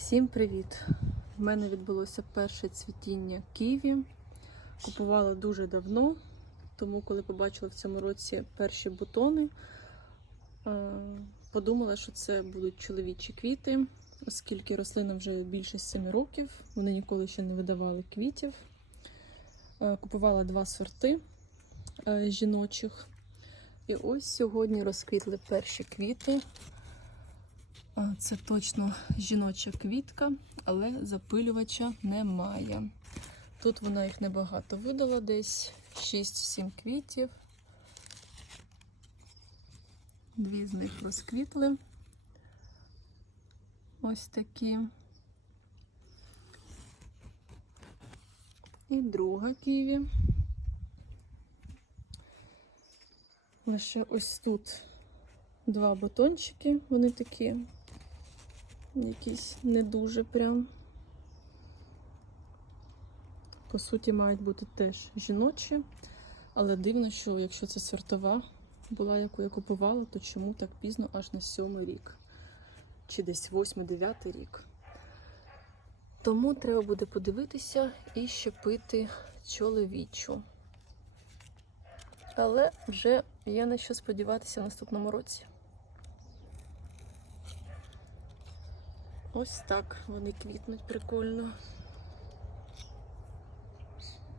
Всім привіт! В мене відбулося перше цвітіння ківі. Купувала дуже давно, тому коли побачила в цьому році перші бутони, е, подумала, що це будуть чоловічі квіти, оскільки рослина вже більше 7 років, вони ніколи ще не видавали квітів. Е, Купувала два сорти е, жіночих. І ось сьогодні розквітли перші квіти. Це точно жіноча квітка, але запилювача немає. Тут вона їх небагато видала, десь 6-7 квітів. Дві з них розквітли. Ось такі. І друга ківі. Лише ось тут два батончики, вони такі якісь не дуже прям. По суті, мають бути теж жіночі, але дивно, що якщо це сортова була, яку я купувала, то чому так пізно аж на сьомий рік? Чи десь восьмий-дев'ятий рік. Тому треба буде подивитися і щепити чоловічу. Але вже є на що сподіватися в наступному році. Ось так вони квітнуть прикольно.